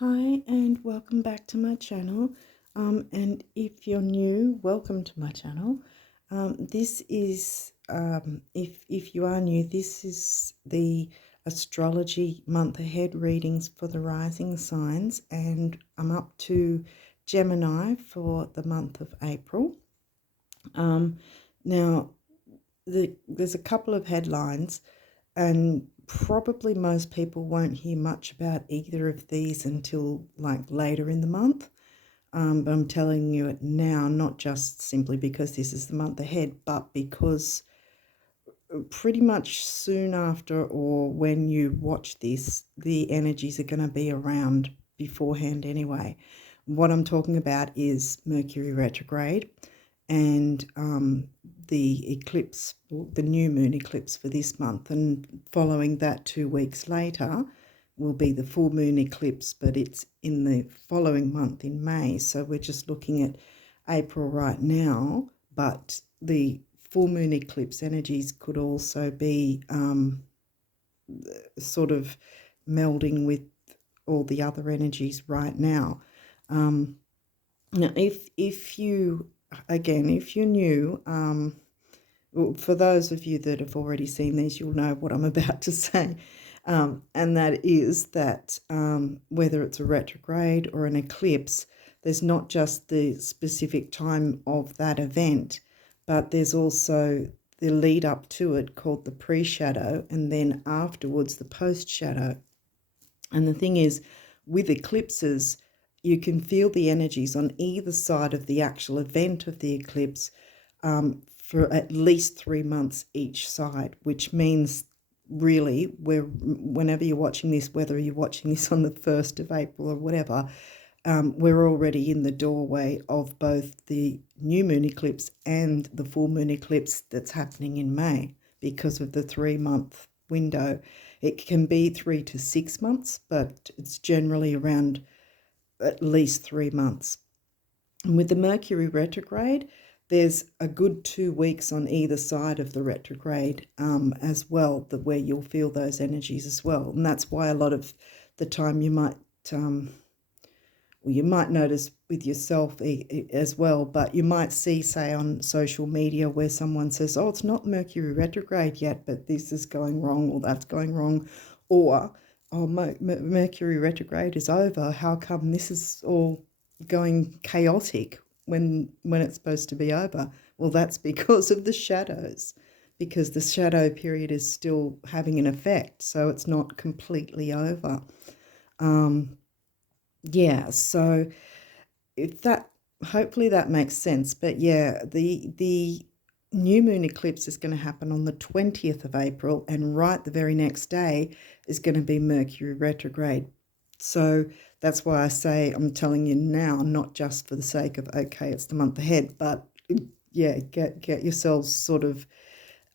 Hi and welcome back to my channel. And if you're new, welcome to my channel. This is, if you are new, this is the astrology month ahead readings for the rising signs, and I'm up to Gemini for the month of April. Now, there's a couple of headlines, and probably most people won't hear much about either of these until like later in the month. But I'm telling you it now, not just simply because this is the month ahead, but because pretty much soon after or when you watch this, the energies are going to be around beforehand anyway. What I'm talking about is Mercury retrograde and the eclipse, the new moon eclipse for this month. And following that 2 weeks later will be the full moon eclipse, but it's in the following month in May. So we're just looking at April right now, but the full moon eclipse energies could also be sort of melding with all the other energies right now. Now, if you, again, if you're new, for those of you that have already seen these, you'll know what I'm about to say. And that is that whether it's a retrograde or an eclipse, there's not just the specific time of that event, but there's also the lead up to it called the pre-shadow, and then afterwards the post-shadow. And the thing is, with eclipses, you can feel the energies on either side of the actual event of the eclipse for at least 3 months each side, which means really whenever you're watching this, whether you're watching this on the 1st of April or whatever, we're already in the doorway of both the new moon eclipse and the full moon eclipse that's happening in May because of the 3-month window. It can be 3 to 6 months, but it's generally around at least 3 months. And with the Mercury retrograde, there's a good 2 weeks on either side of the retrograde as well, where you'll feel those energies as well. And that's why a lot of the time you might notice with yourself as well, but you might see, say, on social media where someone says, oh, it's not Mercury retrograde yet, but this is going wrong or that's going wrong, or, oh, Mercury retrograde is over. How come this is all going chaotic when it's supposed to be over? Well, that's because of the shadows, because the shadow period is still having an effect, so it's not completely over. Yeah, so if that, hopefully that makes sense. But yeah, the new moon eclipse is going to happen on the 20th of April, and right the very next day is going to be Mercury retrograde. So that's why I say I'm telling you now, not just for the sake of, okay, it's the month ahead, but yeah, get yourselves sort of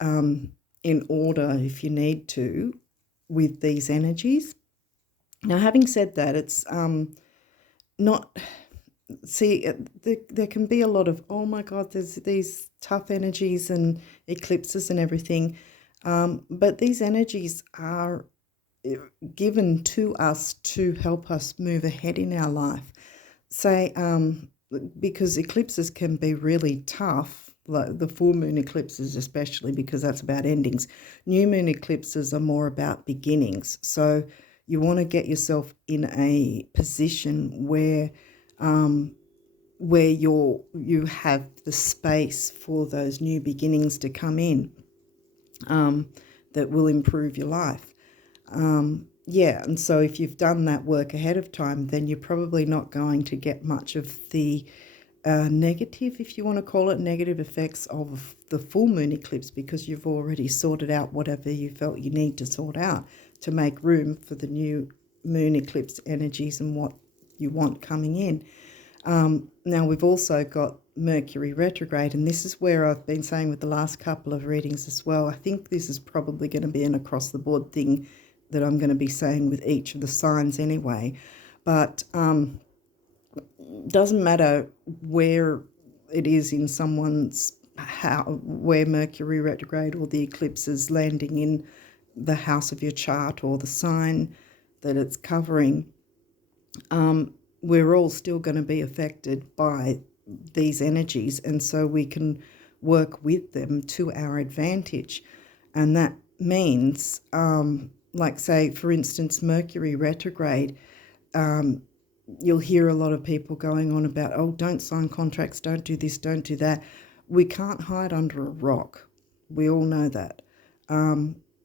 in order if you need to with these energies. Now, having said that, it's not, see, there can be a lot of, oh my God, there's these tough energies and eclipses and everything. But these energies are given to us to help us move ahead in our life. Say, because eclipses can be really tough, like the full moon eclipses especially, because that's about endings. New moon eclipses are more about beginnings. So you want to get yourself in a position where you have the space for those new beginnings to come in that will improve your life. Yeah, and so if you've done that work ahead of time, then you're probably not going to get much of the negative, if you want to call it, negative effects of the full moon eclipse, because you've already sorted out whatever you felt you need to sort out to make room for the new moon eclipse energies and what you want coming in. Now, we've also got Mercury retrograde, and this is where I've been saying with the last couple of readings as well, I think this is probably going to be an across-the-board thing that I'm going to be saying with each of the signs anyway. But doesn't matter where it is in someone's where Mercury retrograde or the eclipse is landing in the house of your chart or the sign that it's covering. we're all still going to be affected by these energies, and so we can work with them to our advantage. And that means, like say, for instance, Mercury retrograde, you'll hear a lot of people going on about, oh, don't sign contracts, don't do this, don't do that. We can't hide under a rock. We all know that.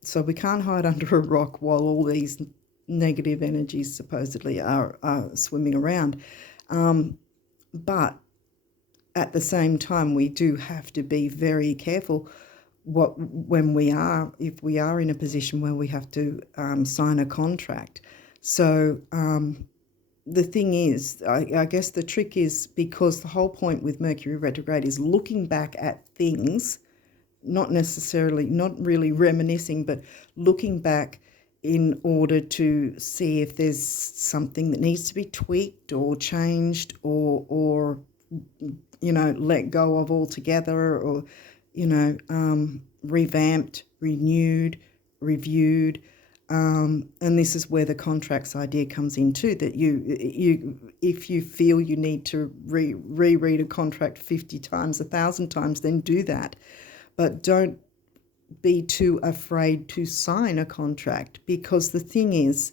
So we can't hide under a rock while all these negative energies supposedly are swimming around. But at the same time, we do have to be very careful if we are in a position where we have to sign a contract. So the thing is, I guess the trick is, because the whole point with Mercury retrograde is looking back at things, not really reminiscing, but looking back in order to see if there's something that needs to be tweaked or changed or let go of altogether, or revamped, renewed, reviewed. And this is where the contracts idea comes in too, that you if you feel you need to reread a contract 50 times, 1,000 times, then do that. But don't be too afraid to sign a contract, because the thing is,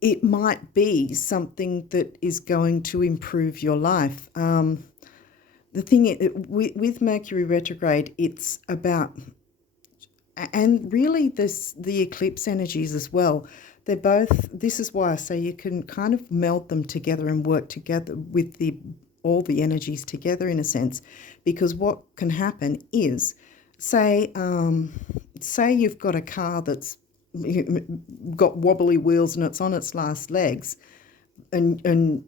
it might be something that is going to improve your life. The thing is, with Mercury retrograde, it's about, and really the eclipse energies as well, they're both, this is why I say you can kind of meld them together and work together with all the energies together in a sense, because what can happen is, say you've got a car that's got wobbly wheels and it's on its last legs, and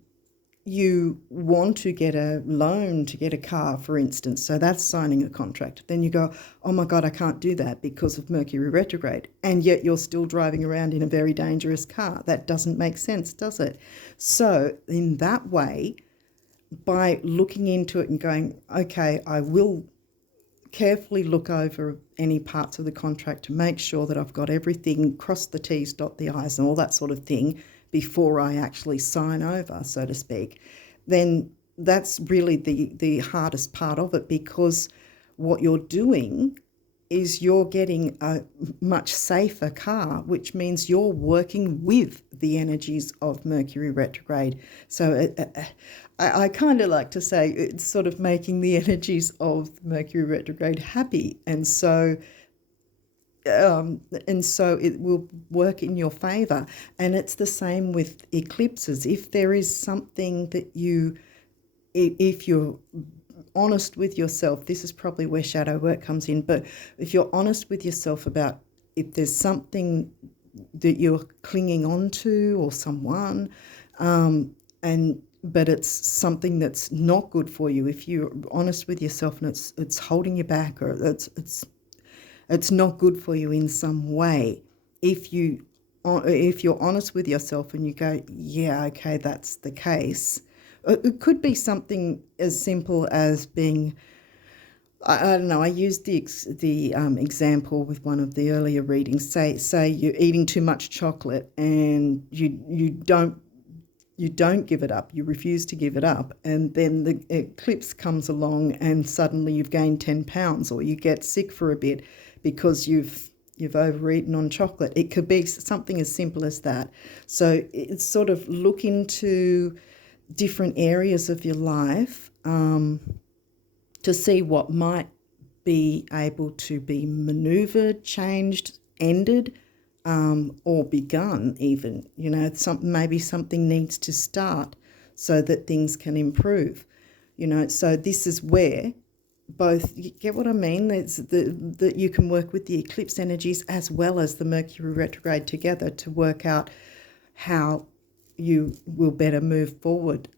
you want to get a loan to get a car, for instance, so that's signing a contract. Then you go, oh my God, I can't do that because of Mercury retrograde, and yet you're still driving around in a very dangerous car. That doesn't make sense, does it? So in that way, by looking into it and going, okay, I will carefully look over any parts of the contract to make sure that I've got everything, cross the T's, dot the I's and all that sort of thing before I actually sign over, so to speak, then that's really the hardest part of it, because what you're doing is you're getting a much safer car, which means you're working with the energies of Mercury retrograde. So I kind of like to say it's sort of making the energies of Mercury retrograde happy, and so it will work in your favor. And it's the same with eclipses. If there is something that if you're honest with yourself, this is probably where shadow work comes in, but if you're honest with yourself about if there's something that you're clinging on to or someone, but it's something that's not good for you, if you're honest with yourself and it's holding you back, or it's not good for you in some way, if you're honest with yourself and you go, yeah, okay, that's the case. It could be something as simple as being, I don't know, I used the example with one of the earlier readings. Say you're eating too much chocolate and you don't give it up, you refuse to give it up, and then the eclipse comes along and suddenly you've gained 10 pounds, or you get sick for a bit because you've overeaten on chocolate. It could be something as simple as that. So it's sort of look into different areas of your life to see what might be able to be manoeuvred, changed, ended, or begun even. Maybe something needs to start so that things can improve. So this is where both, you get what I mean? That you can work with the eclipse energies as well as the Mercury retrograde together to work out how you will better move forward,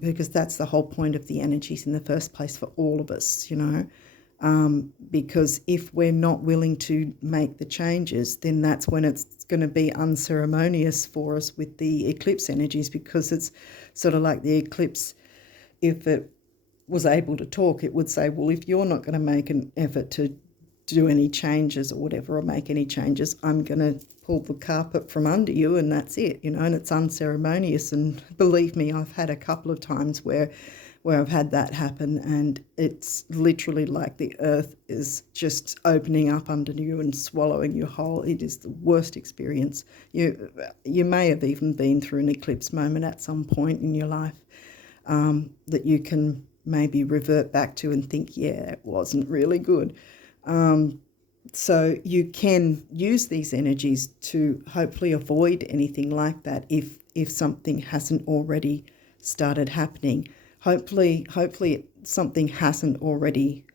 because that's the whole point of the energies in the first place for all of us, because if we're not willing to make the changes, then that's when it's going to be unceremonious for us with the eclipse energies, because it's sort of like the eclipse, if it was able to talk, it would say, well, if you're not going to make an effort to do any changes or whatever, or make any changes. I'm going to pull the carpet from under you, and that's it, you know, and it's unceremonious. And believe me, I've had a couple of times where I've had that happen, and it's literally like the earth is just opening up under you and swallowing you whole. It is the worst experience. You may have even been through an eclipse moment at some point in your life, that you can maybe revert back to and think, yeah, it wasn't really good. So you can use these energies to hopefully avoid anything like that if something hasn't already started happening. Hopefully something hasn't already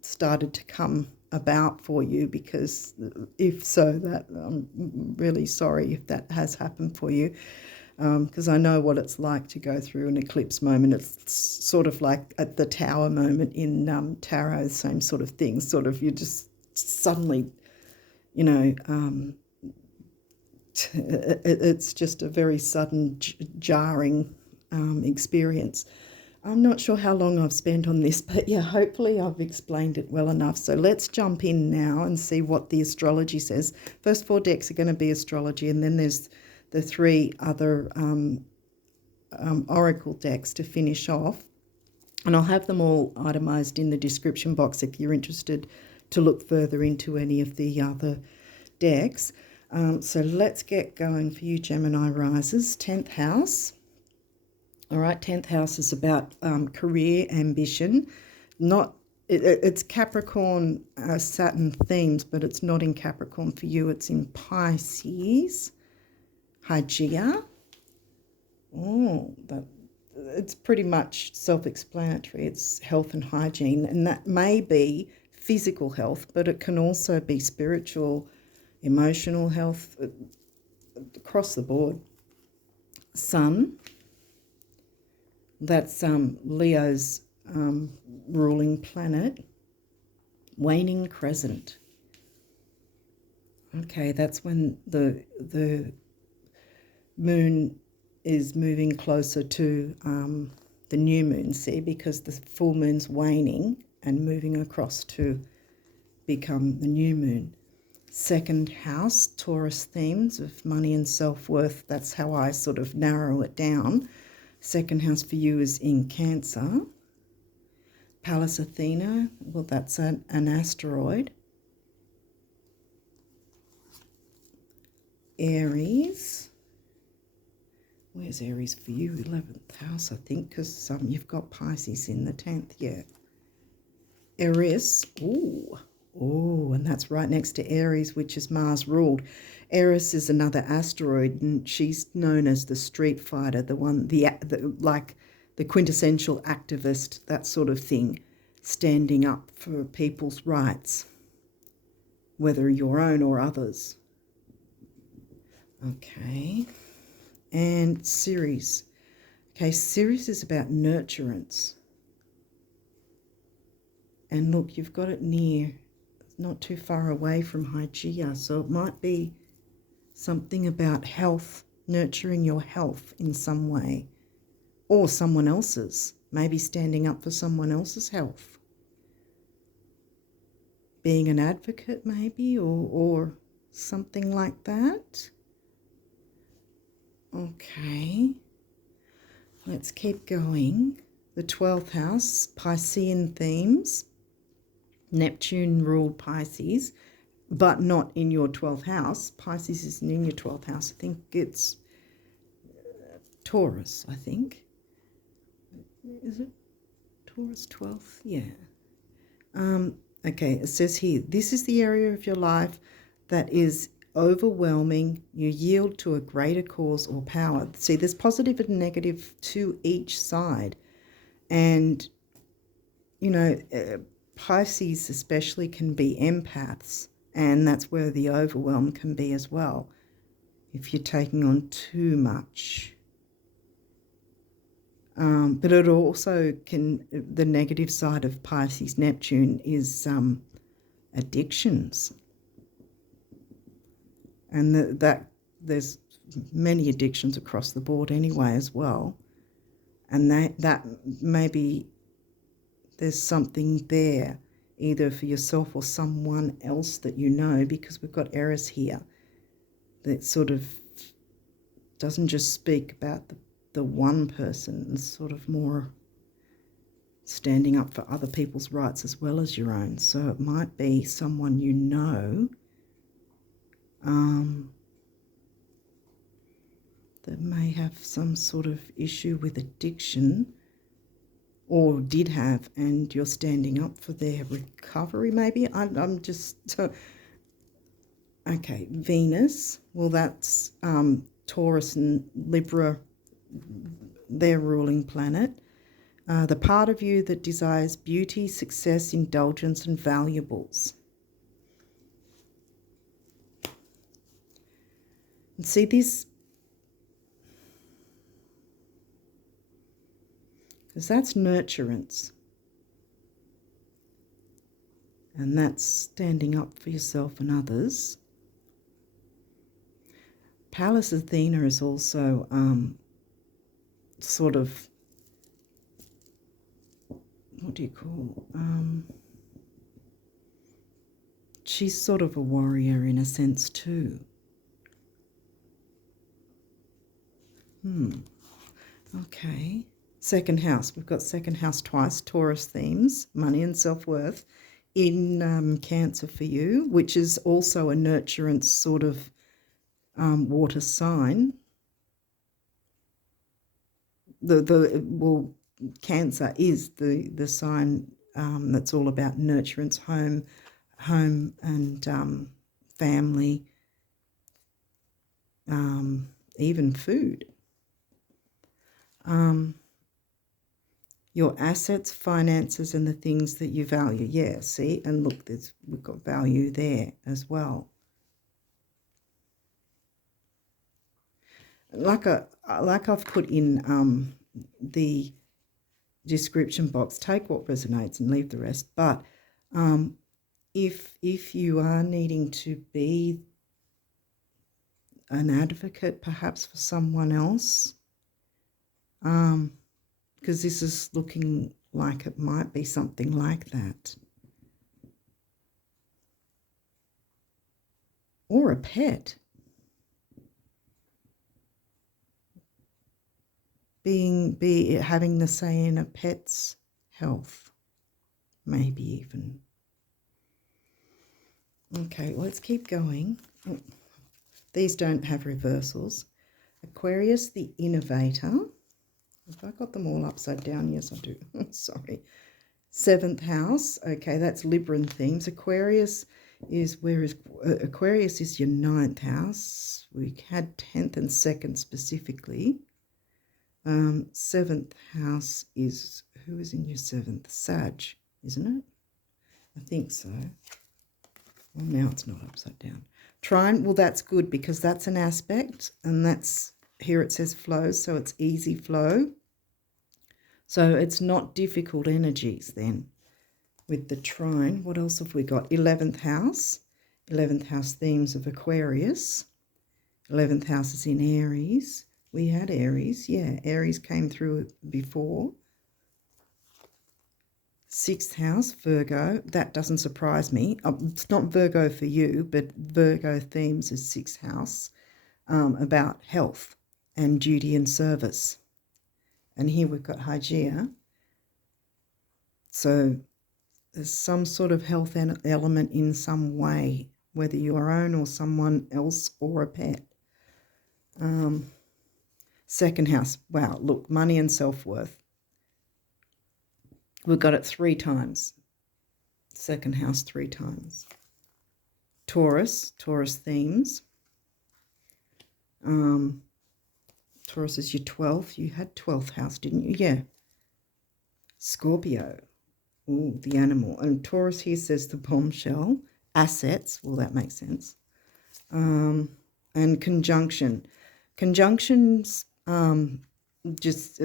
started to come about for you, because if so, that I'm really sorry if that has happened for you. Because I know what it's like to go through an eclipse moment. It's sort of like at the tower moment in tarot, same sort of thing. Sort of you just suddenly, you know, it's just a very sudden jarring experience. I'm not sure how long I've spent on this, but yeah, hopefully I've explained it well enough. So let's jump in now and see what the astrology says. First 4 decks are going to be astrology, and then there's the 3 other oracle decks to finish off. And I'll have them all itemized in the description box if you're interested to look further into any of the other decks. So let's get going for you, Gemini risers. 10th house. All right, 10th house is about career ambition. It's Capricorn Saturn themes, but it's not in Capricorn for you. It's in Pisces. Hygeia. Oh, it's pretty much self-explanatory. It's health and hygiene, and that may be physical health, but it can also be spiritual, emotional health, across the board. Sun. That's Leo's ruling planet. Waning crescent. Okay, that's when the moon is moving closer to the new moon, see, because the full moon's waning and moving across to become the new moon. 2nd house, Taurus themes of money and self-worth. That's how I sort of narrow it down. 2nd house for you is in Cancer. Pallas Athena, well, that's an asteroid. Aries. Where's Aries for you? 11th house, I think, because you've got Pisces in the 10th, yeah. Eris, oh, and that's right next to Aries, which is Mars ruled. Eris is another asteroid, and she's known as the street fighter, the one, like the quintessential activist, that sort of thing, standing up for people's rights, whether your own or others. Okay, and Ceres. Okay, Ceres is about nurturance. And look, you've got it near, not too far away from Hygeia, so it might be something about health, nurturing your health in some way, or someone else's, maybe standing up for someone else's health. Being an advocate maybe, or something like that. Okay, let's keep going. The 12th house, Piscean themes. Neptune ruled Pisces, but not in your 12th house. Pisces isn't in your 12th house. I think it's Taurus, I think. Is it Taurus 12th? Yeah. Okay, it says here, this is the area of your life that is overwhelming. You yield to a greater cause or power. See, there's positive and negative to each side. And, you know, Pisces especially can be empaths, and that's where the overwhelm can be as well, if you're taking on too much. But it also can, the negative side of Pisces Neptune is addictions. And that there's many addictions across the board anyway as well. And that maybe there's something there either for yourself or someone else that you know, because we've got Eris here that sort of doesn't just speak about the one person, it's sort of more standing up for other people's rights as well as your own. So it might be someone you know that may have some sort of issue with addiction, or did have, and you're standing up for their recovery maybe. I'm just... Okay, Venus. Well, that's Taurus and Libra, their ruling planet. The part of you that desires beauty, success, indulgence, and valuables. And see this, because that's nurturance. And that's standing up for yourself and others. Pallas Athena is also sort of, what do you call, she's sort of a warrior in a sense too. Okay. Second house. We've got second house twice. Taurus themes, money and self-worth in Cancer for you, which is also a nurturance sort of water sign. Well, Cancer is the sign that's all about nurturance, home and family, even food. Your assets, finances, and the things that you value. Yeah, see, and look, we've got value there as well. Like I've put in the description box, take what resonates and leave the rest. But if you are needing to be an advocate perhaps for someone else, because this is looking like it might be something like that. Or a pet. Having the say in a pet's health, maybe even. Okay, let's keep going. These don't have reversals. Aquarius, the innovator. Have I got them all upside down? Yes, I do. Sorry. 7th house. Okay, that's Libran themes. Aquarius is Aquarius is your 9th house. We had 10th and 2nd specifically. 7th house is, who is in your 7th? Sag, isn't it? I think so. Well, now it's not upside down. Trine, well, that's good because that's an aspect, and that's, here it says flows, so it's easy flow. So it's not difficult energies then with the trine. What else have we got? 11th house. 11th house themes of Aquarius. 11th house is in Aries. We had Aries. Yeah, Aries came through before. 6th house, Virgo. That doesn't surprise me. It's not Virgo for you, but Virgo themes is 6th house, about health and duty and service. And here we've got Hygeia. So there's some sort of health element in some way, whether your own or someone else or a pet. 2nd house. Wow, look, money and self-worth. We've got it 3 times. 2nd house 3 times. Taurus themes. Taurus is your 12th. You had 12th house, didn't you? Yeah. Scorpio. Ooh, the animal. And Taurus here says the bombshell. Assets. Well, that makes sense. And conjunction. Conjunctions just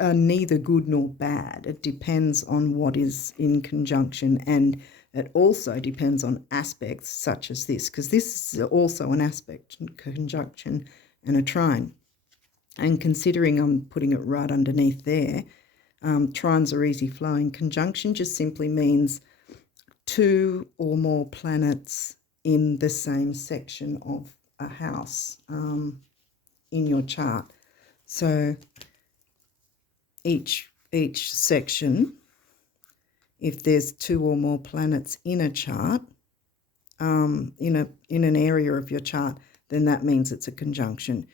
are neither good nor bad. It depends on what is in conjunction, and it also depends on aspects such as this, because this is also an aspect, conjunction and a trine. And considering I'm putting it right underneath there, trines are easy flowing. Conjunction just simply means 2 or more planets in the same section of a house in your chart. So each section, if there's 2 or more planets in a chart, in an area of your chart, then that means it's a conjunction.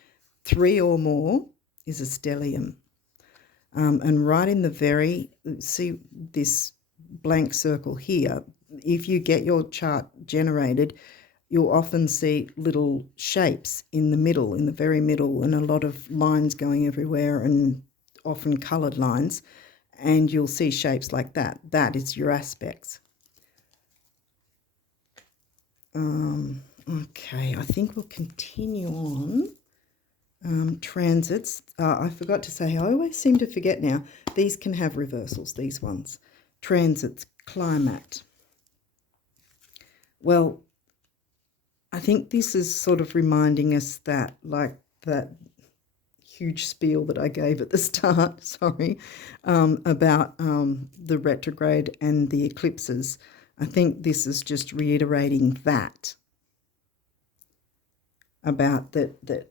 3 or more is a stellium. And right in the see this blank circle here, if you get your chart generated, you'll often see little shapes in the middle, in the very middle, and a lot of lines going everywhere, and often coloured lines, and you'll see shapes like that. That is your aspects. Okay, I think we'll continue on. Transits. I forgot to say, I always seem to forget now, these can have reversals, these ones. Transits, climate. Well, I think this is sort of reminding us that, like that huge spiel that I gave at the start, sorry, about the retrograde and the eclipses. I think this is just reiterating that, about the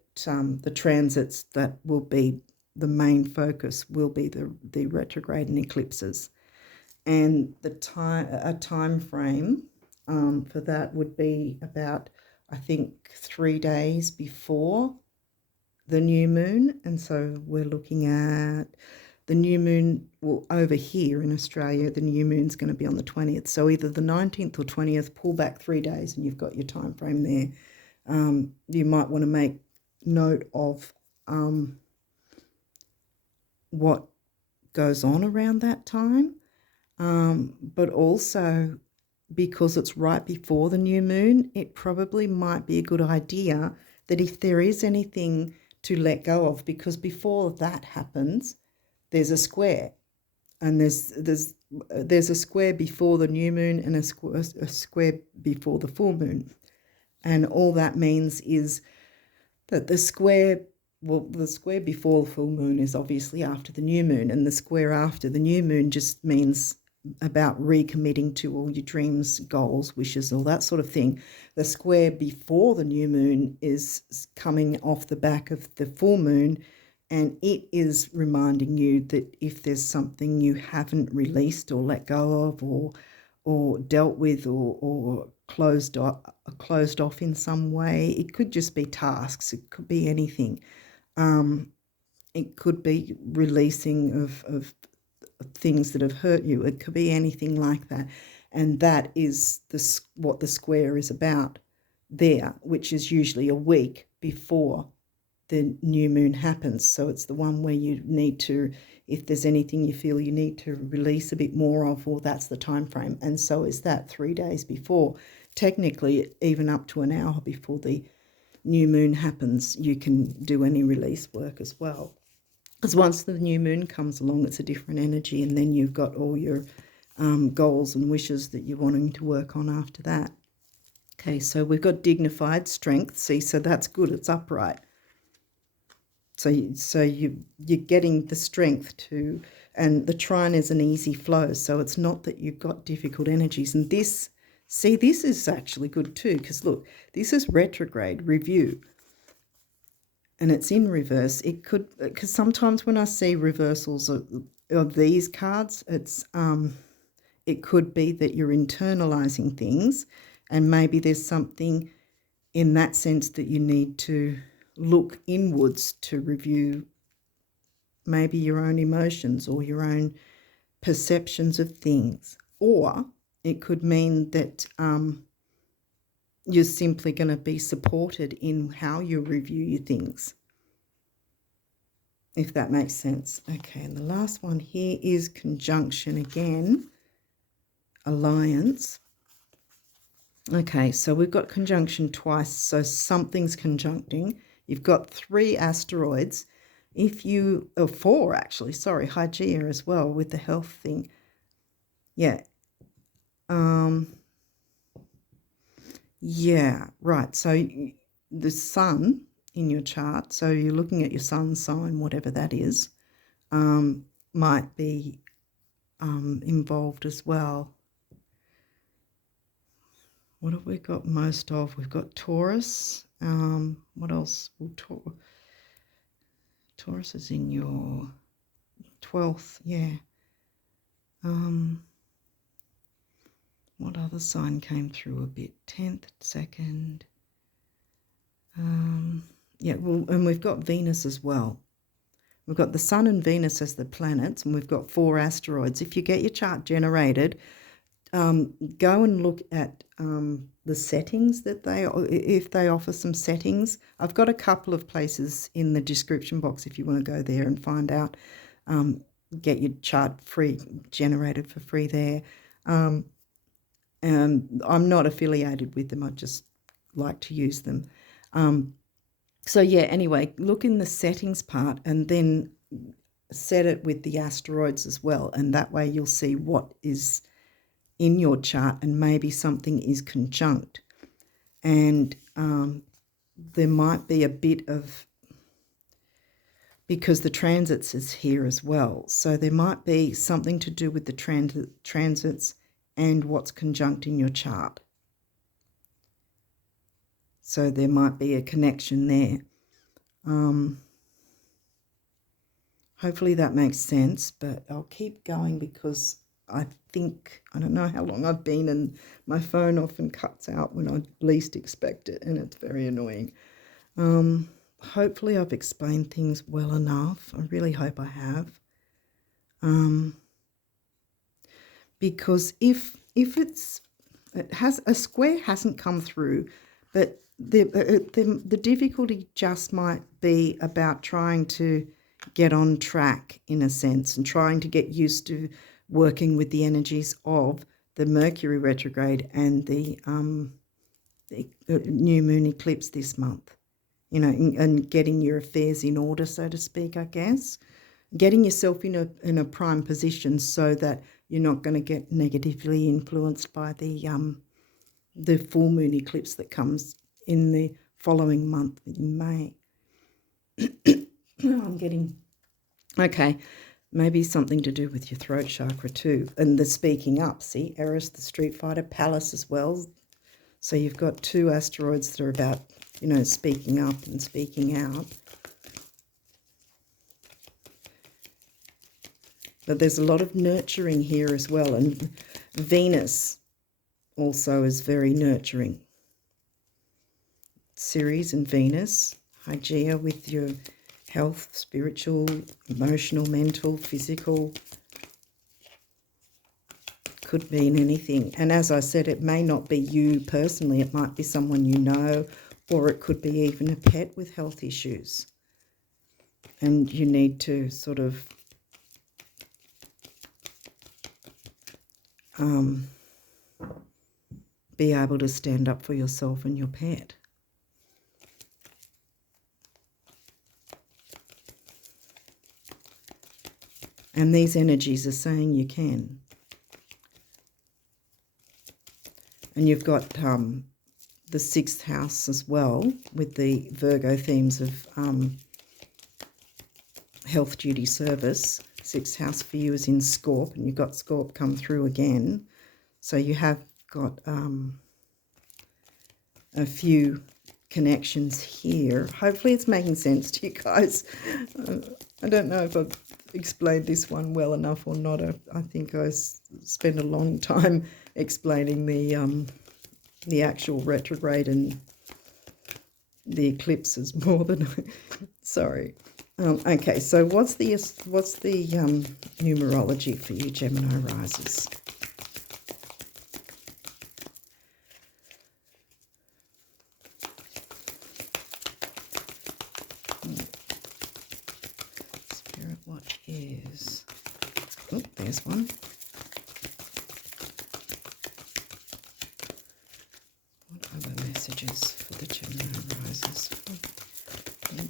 transits that will be the main focus will be the retrograde and eclipses. And a time frame for that would be about, I think, 3 days before the new moon. And so we're looking at the new moon, well, over here in Australia, the new moon's going to be on the 20th. So either the 19th or 20th, pull back 3 days and you've got your time frame there. You might want to make note of what goes on around that time, but also because it's right before the new moon, it probably might be a good idea that if there is anything to let go of, because before that happens, there's a square, and there's a square before the new moon and a square before the full moon. And all that means is that the square before the full moon is obviously after the new moon, and the square after the new moon just means about recommitting to all your dreams, goals, wishes, all that sort of thing. The square before the new moon is coming off the back of the full moon, and it is reminding you that if there's something you haven't released or let go of or dealt with or closed off in some way, it could just be tasks, it could be anything. It could be releasing of things that have hurt you. It could be anything like that. And that is what the square is about there, which is usually a week before the new moon happens. So it's the one where you need to, if there's anything you feel you need to release a bit more of, well, that's the time frame. And so is that 3 days before. Technically, even up to an hour before the new moon happens, you can do any release work as well. Because once the new moon comes along, it's a different energy, and then you've got all your goals and wishes that you're wanting to work on after that. Okay, so we've got dignified strength. See, so that's good. It's upright. So you're getting the strength to, and the trine is an easy flow. So it's not that you've got difficult energies. And this, see, this is actually good too, because look, this is retrograde review. And it's in reverse. It could, because sometimes when I see reversals of these cards, it could be that you're internalizing things, and maybe there's something in that sense that you need to look inwards to review maybe your own emotions or your own perceptions of things. Or it could mean that you're simply going to be supported in how you review your things, if that makes sense. Okay, and the last one here is conjunction again, alliance. Okay, so we've got conjunction twice, so something's conjuncting. You've got 3 asteroids. If you, or 4 actually, sorry, Hygeia as well with the health thing. Yeah. Yeah, right. So the sun in your chart, so you're looking at your sun sign, whatever that is, might be involved as well. What have we got most of? We've got Taurus. What else? Well, Taurus is in your 12th, yeah. What other sign came through a bit? 10th, 2nd. Yeah, well, and we've got Venus as well. We've got the Sun and Venus as the planets, and we've got 4 asteroids. If you get your chart generated, go and look at the settings that if they offer some settings. I've got a couple of places in the description box if you want to go there and find out. Get your chart generated for free there. And I'm not affiliated with them. I just like to use them. So yeah, anyway, look in the settings part and then set it with the asteroids as well. And that way you'll see what is in your chart and maybe something is conjunct. And there might be a bit of, because the transits is here as well. So there might be something to do with the transits and what's conjunct in your chart. So there might be a connection there. Hopefully that makes sense, but I'll keep going because I don't know how long I've been, and my phone often cuts out when I least expect it, and it's very annoying. Hopefully I've explained things well enough. I really hope I have. Because if a square hasn't come through, but the difficulty just might be about trying to get on track in a sense and trying to get used to working with the energies of the Mercury retrograde and the new moon eclipse this month, you know, and getting your affairs in order, so to speak, I guess. Getting yourself in a prime position so that you're not going to get negatively influenced by the full moon eclipse that comes in the following month in May. I'm getting, okay, maybe something to do with your throat chakra too. And the speaking up, see, Eris, the Street Fighter, Pallas as well. So you've got 2 asteroids that are about, you know, speaking up and speaking out. But there's a lot of nurturing here as well. And Venus also is very nurturing. Ceres and Venus, Hygeia with your health, spiritual, emotional, mental, physical. Could mean anything. And as I said, it may not be you personally. It might be someone you know, or it could be even a pet with health issues. And you need to sort of be able to stand up for yourself and your pet. And these energies are saying you can. And you've got the 6th house as well with the Virgo themes of health, duty, service. 6th house for you is in Scorp, and you've got Scorp come through again. So you have got a few connections here. Hopefully it's making sense to you guys. I don't know if I've explained this one well enough or not. I think I spent a long time explaining the actual retrograde and the eclipses more than sorry. Okay, so what's the numerology for you Gemini risers? Spirit, what is? Oh, there's one. What other messages for the Gemini risers?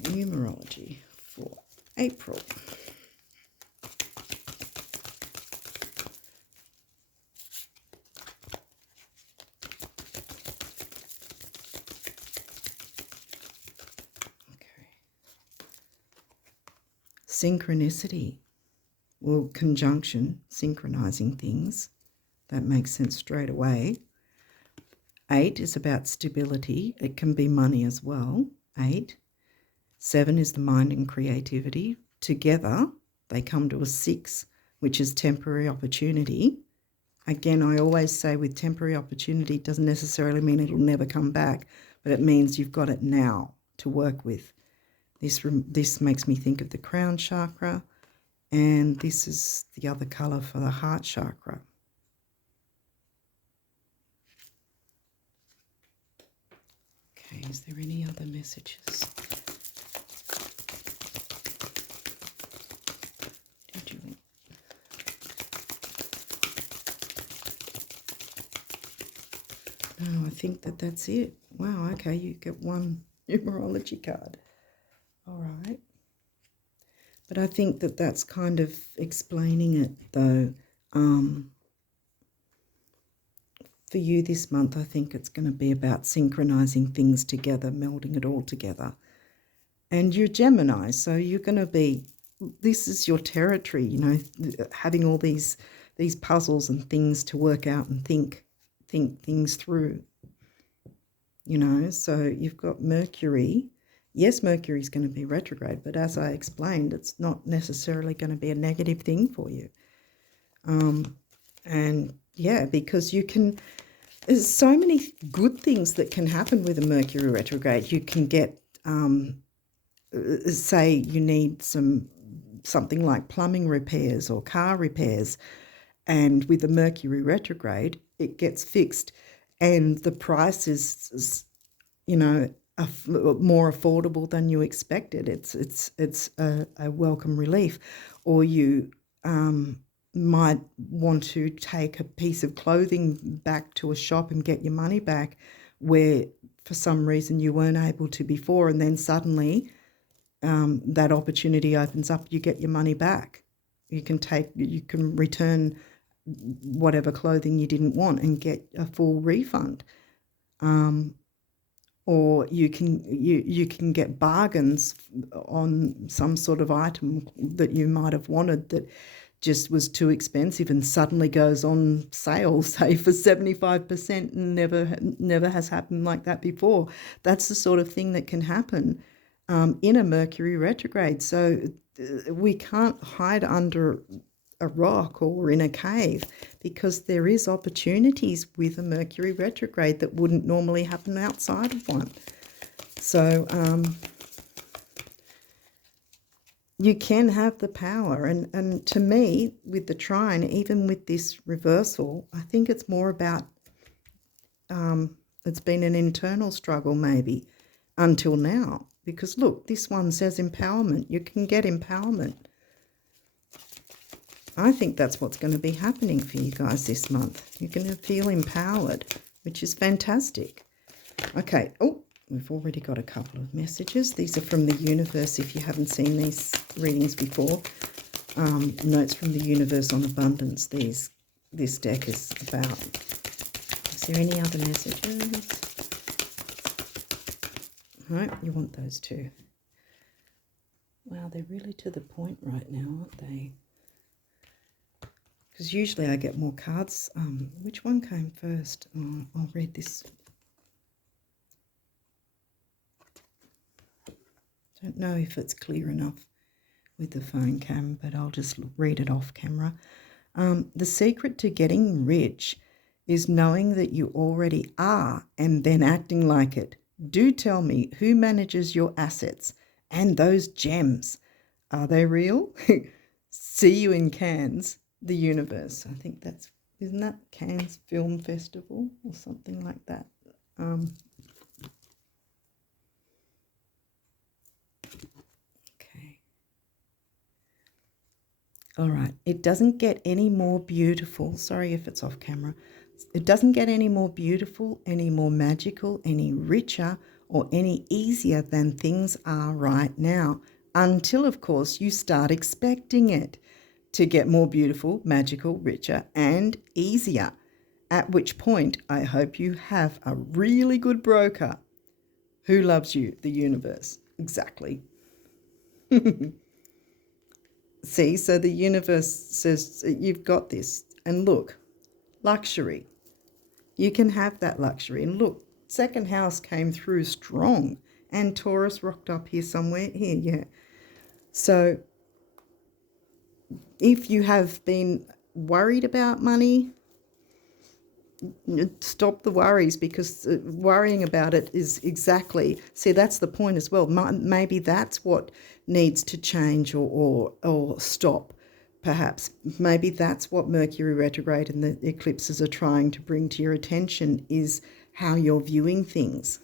Numerology for April. Okay. Synchronicity, well, conjunction, synchronizing things. That makes sense straight away. 8 is about stability. It can be money as well. 8. 7 is the mind and creativity. Together, they come to a 6, which is temporary opportunity. Again, I always say with temporary opportunity, it doesn't necessarily mean it'll never come back, but it means you've got it now to work with. This makes me think of the crown chakra, and this is the other colour for the heart chakra. Okay, is there any other messages? Did you? No, I think that's it. Wow, okay, you get one numerology card. All right. But I think that's kind of explaining it, though. For you this month, I think it's going to be about synchronizing things together, melding it all together. And you're Gemini, so you're going to be, this is your territory, you know, having all these puzzles and things to work out and think things through, you know. So you've got Mercury. Yes, Mercury is going to be retrograde, but as I explained, it's not necessarily going to be a negative thing for you. And yeah, because there's so many good things that can happen with a Mercury retrograde. You can get, say you need something like plumbing repairs or car repairs, and with the Mercury retrograde, it gets fixed, and the price is you know, more affordable than you expected. It's a welcome relief. Or you might want to take a piece of clothing back to a shop and get your money back where for some reason you weren't able to before, and then suddenly that opportunity opens up, you get your money back. You can return whatever clothing you didn't want and get a full refund. Or you can get bargains on some sort of item that you might have wanted that just was too expensive and suddenly goes on sale, say for 75%, and never has happened like that before. That's the sort of thing that can happen in a Mercury retrograde. So we can't hide under a rock or in a cave, because there is opportunities with a Mercury retrograde that wouldn't normally happen outside of one. So you can have the power, and to me, with the trine, even with this reversal, I think it's more about it's been an internal struggle maybe until now, because look, this one says empowerment. You can get empowerment. I think that's what's going to be happening for you guys this month. You're going to feel empowered, which is fantastic. Okay. Oh, we've already got a couple of messages. These are from the universe, if you haven't seen these readings before. Notes from the universe on abundance. This deck is about. Is there any other messages? No, you want those too. Wow, they're really to the point right now, aren't they? Because usually I get more cards. Which one came first? Oh, I'll read this. Don't know if it's clear enough with the phone cam, but I'll just read it off camera. The secret to getting rich is knowing that you already are and then acting like it. Do tell me, who manages your assets and those gems? Are they real? See you in Cannes. The universe. I think isn't that Cannes Film Festival or something like that? Okay. All right. It doesn't get any more beautiful. Sorry if it's off camera. It doesn't get any more beautiful, any more magical, any richer, or any easier than things are right now, until, of course, you start expecting it to get more beautiful, magical, richer, and easier. At which point, I hope you have a really good broker who loves you, the universe. Exactly. See, so the universe says, you've got this. And look, luxury. You can have that luxury. And look, second house came through strong, and Taurus rocked up here somewhere. Here, yeah. So if you have been worried about money, stop the worries, because worrying about it is exactly, see, that's the point as well. Maybe that's what needs to change or stop, perhaps. Maybe that's what Mercury retrograde and the eclipses are trying to bring to your attention, is how you're viewing things.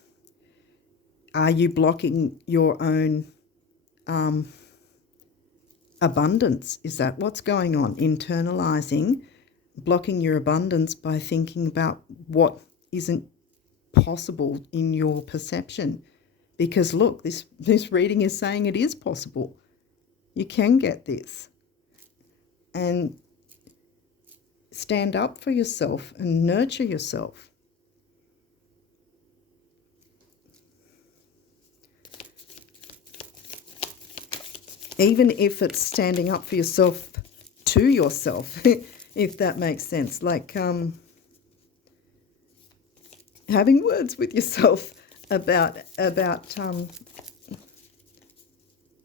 Are you blocking your own abundance? Is that what's going on? Internalizing, blocking your abundance by thinking about what isn't possible in your perception. Because look, this reading is saying it is possible. You can get this. And stand up for yourself and nurture yourself. Even if it's standing up for yourself to yourself, if that makes sense. Like having words with yourself about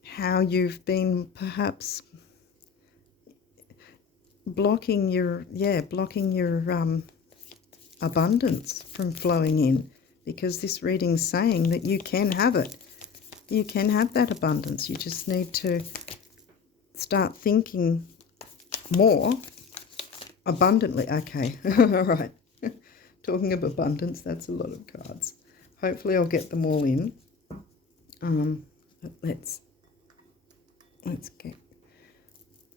how you've been perhaps blocking your abundance from flowing in, because this reading's saying that you can have it. You can have that abundance. You just need to start thinking more abundantly. Okay, all right. Talking of abundance, that's a lot of cards. Hopefully I'll get them all in. But let's get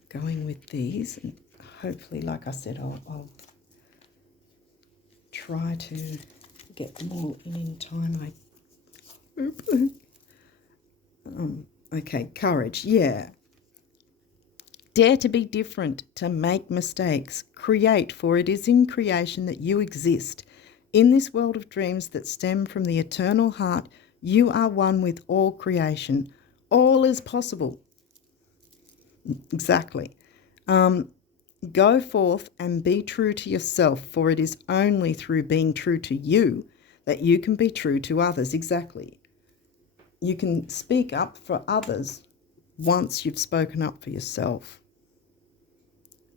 going with these, and hopefully, like I said, I'll try to get them all in time. Okay, courage, yeah. Dare to be different, to make mistakes. Create, for it is in creation that you exist. In this world of dreams that stem from the eternal heart, you are one with all creation. All is possible. Exactly. Go forth and be true to yourself, for it is only through being true to you that you can be true to others. Exactly. You can speak up for others once you've spoken up for yourself.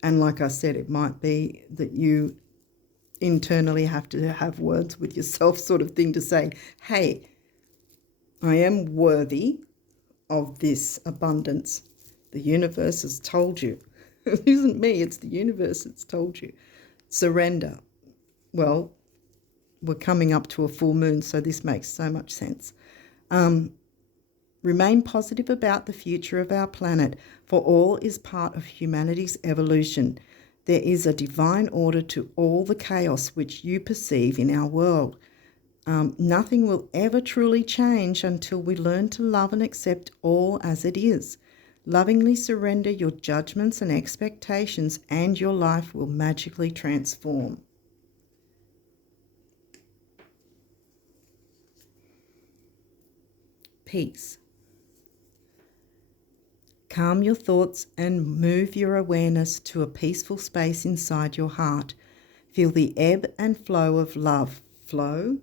And like I said, it might be that you internally have to have words with yourself, sort of thing, to say, hey, I am worthy of this abundance. The universe has told you. It isn't me, it's the universe that's told you. Surrender. Well, we're coming up to a full moon, so this makes so much sense. Remain positive about the future of our planet, for all is part of humanity's evolution. There is a divine order to all the chaos which you perceive in our world. Nothing will ever truly change until we learn to love and accept all as it is. Lovingly surrender your judgments and expectations, and your life will magically transform. Peace. Calm your thoughts and move your awareness to a peaceful space inside your heart. Feel the ebb and flow of love. Flow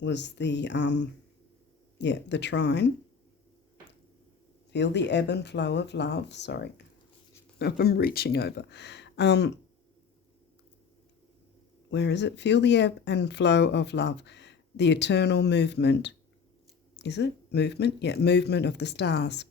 was the trine. Feel the ebb and flow of love. Sorry, I'm reaching over. Where is it? Feel the ebb and flow of love. The eternal movement. Is it? Movement? Yeah, movement of the stars.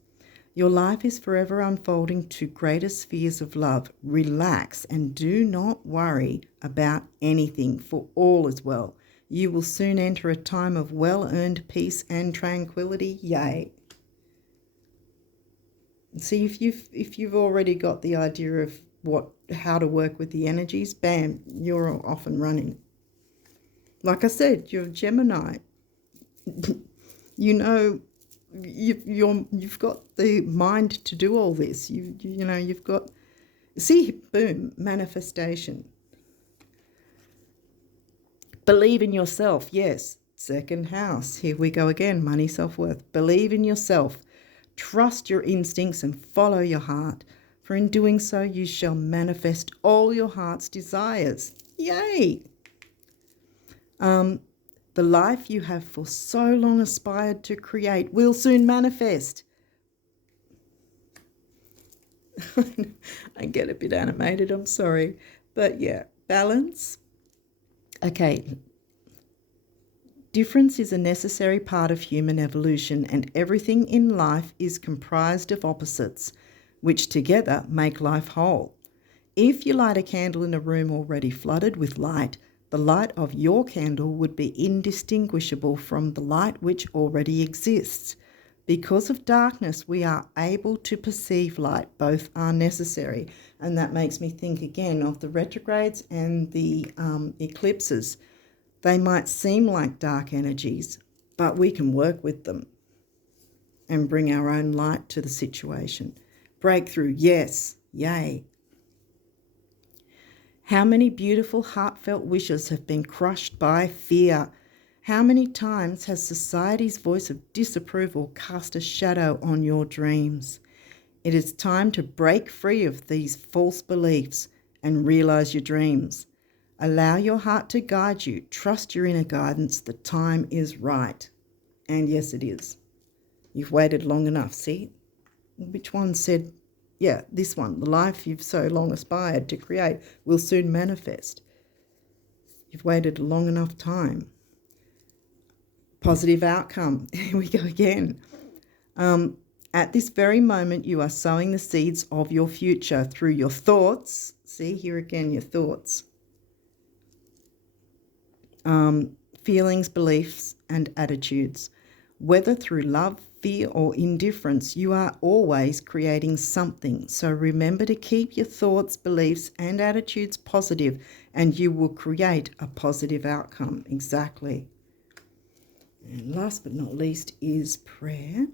Your life is forever unfolding to greater spheres of love. Relax and do not worry about anything, for all is well. You will soon enter a time of well-earned peace and tranquility. Yay. See, if you've already got the idea of how to work with the energies, bam, you're off and running. Like I said, you're Gemini. You know, you've got the mind to do all this. You've got, see, boom, manifestation. Believe in yourself. Yes, second house. Here we go again. Money, self-worth. Believe in yourself. Trust your instincts and follow your heart. For in doing so, you shall manifest all your heart's desires. Yay! The life you have for so long aspired to create will soon manifest. I get a bit animated, I'm sorry. But yeah, balance. Okay, difference is a necessary part of human evolution, and everything in life is comprised of opposites, which together make life whole. If you light a candle in a room already flooded with light, the light of your candle would be indistinguishable from the light which already exists. Because of darkness, we are able to perceive light. Both are necessary. And that makes me think again of the retrogrades and the eclipses. They might seem like dark energies, but we can work with them and bring our own light to the situation. Breakthrough, yes, yay. How many beautiful, heartfelt wishes have been crushed by fear? How many times has society's voice of disapproval cast a shadow on your dreams? It is time to break free of these false beliefs and realize your dreams. Allow your heart to guide you. Trust your inner guidance. The time is right. And yes, it is. You've waited long enough. See? Which one said, yeah, this one, the life you've so long aspired to create will soon manifest. You've waited a long enough time. Positive outcome. Here we go again. At this very moment, you are sowing the seeds of your future through your thoughts. See, here again, your thoughts. Feelings, beliefs, and attitudes. Whether through love, fear, or indifference, you are always creating something. So remember to keep your thoughts, beliefs, and attitudes positive, and you will create a positive outcome. Exactly. And last but not least is prayer.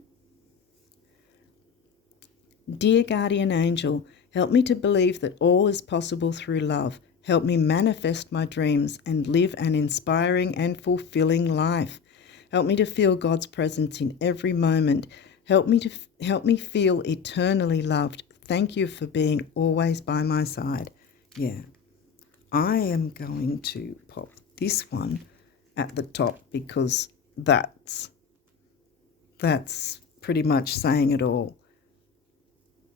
Dear guardian angel, help me to believe that all is possible through love. Help me manifest my dreams and live an inspiring and fulfilling life. Help me to feel God's presence in every moment. Help me feel eternally loved. Thank you for being always by my side. Yeah, I am going to pop this one at the top because that's pretty much saying it all.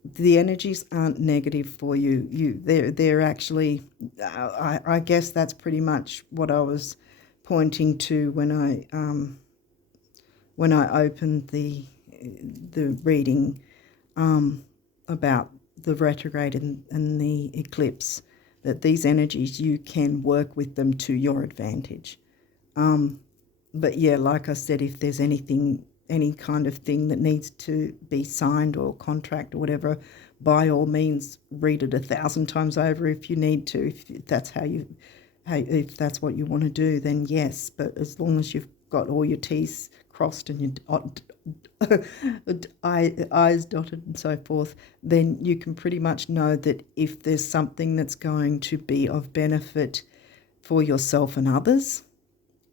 The energies aren't negative for you. They're actually. I guess that's pretty much what I was pointing to when I opened the reading about the retrograde and the eclipse. That these energies, you can work with them to your advantage. But yeah, like I said, if there's any kind of thing that needs to be signed or contract or whatever, by all means, read it 1,000 times over if you need to. If that's if that's what you want to do, then yes. But as long as you've got all your T's crossed and your I's dotted and so forth, then you can pretty much know that if there's something that's going to be of benefit for yourself and others,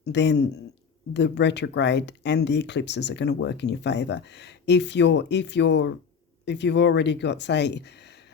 then the retrograde and the eclipses are going to work in your favor. If you've already got, say,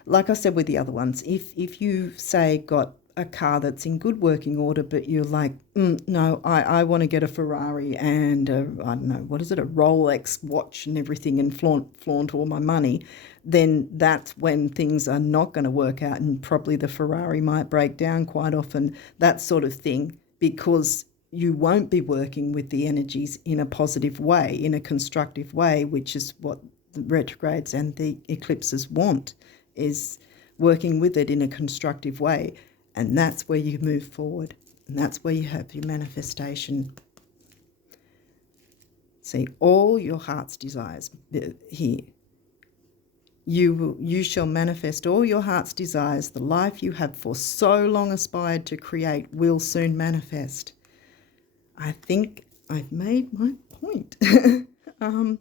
like I said with the other ones, if you say got a car that's in good working order, but you're like, no, I want to get a Ferrari and I don't know, what is it, a Rolex watch and everything, and flaunt all my money, then that's when things are not going to work out, and probably the Ferrari might break down quite often, that sort of thing, because you won't be working with the energies in a positive way, in a constructive way, which is what the retrogrades and the eclipses want, is working with it in a constructive way. And that's where you move forward. And that's where you have your manifestation. See, all your heart's desires here. You shall manifest all your heart's desires. The life you have for so long aspired to create will soon manifest. I think I've made my point. I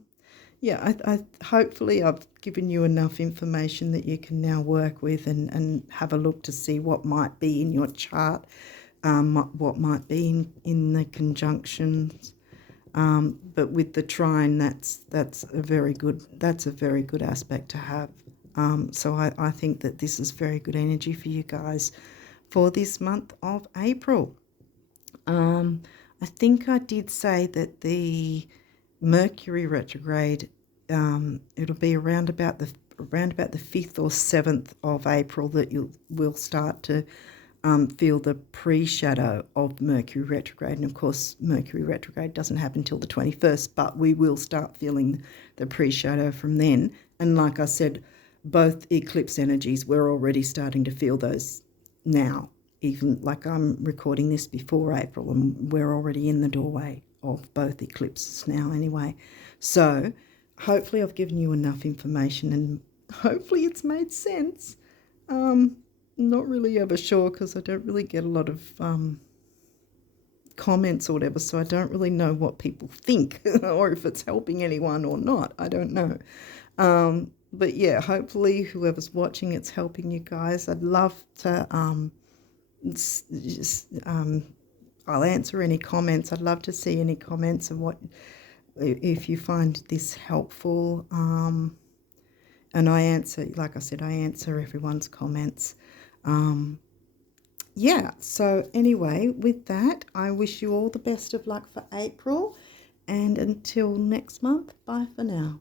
hopefully I've given you enough information that you can now work with and have a look to see what might be in your chart, what might be in the conjunctions. But with the trine, that's a very good aspect to have. So I think that this is very good energy for you guys for this month of April. I think I did say that the Mercury retrograde, it'll be around about the 5th or 7th of April that you will start to feel the pre-shadow of Mercury retrograde. And of course, Mercury retrograde doesn't happen until the 21st, but we will start feeling the pre-shadow from then. And like I said, both eclipse energies, we're already starting to feel those now. Even like I'm recording this before April, and we're already in the doorway of both eclipses now anyway. So hopefully I've given you enough information, and hopefully it's made sense. Not really ever sure, because I don't really get a lot of comments or whatever, so I don't really know what people think or if it's helping anyone or not. I don't know. But yeah, hopefully whoever's watching, it's helping you guys. I'd love to I'll answer any comments. I'd love to see any comments of what, if you find this helpful. And I answer, like I said, I answer everyone's comments. Yeah, so anyway, with that, I wish you all the best of luck for April. And until next month, bye for now.